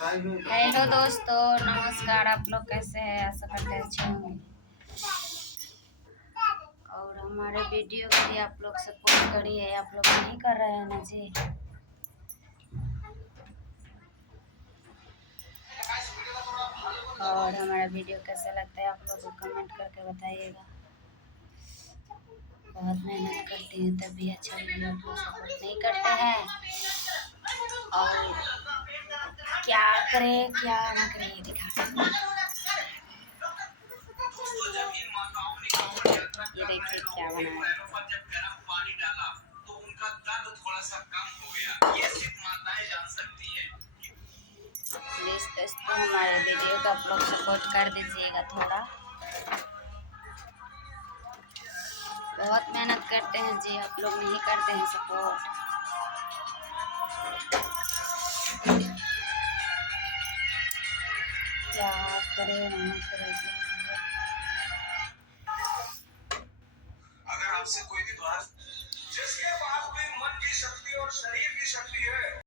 Hello दोस्तों, नमस्कार। आप लोग कैसे हैं? आशा करते हैं अच्छे होंगे। और हमारे वीडियो के लिए आप लोग सपोर्ट करिए। आप लोग नहीं कर रहे हैं ना जी। और हमारा वीडियो कैसा लगता है आप लोग को कमेंट करके बताइएगा। बहुत मेहनत करती हैं तभी अच्छा वीडियो आप लोग सपोर्ट नहीं करते हैं। और क्या करें क्या ना करें ये दिखा। ये देखिए क्या बनाया। प्लीज दोस्तों हमारे वीडियो को आप लोग सपोर्ट कर दीजिएगा थोड़ा। बहुत मेहनत करते हैं जी, आप लोग नहीं करते हैं सपोर्ट। क्या करें ना करें।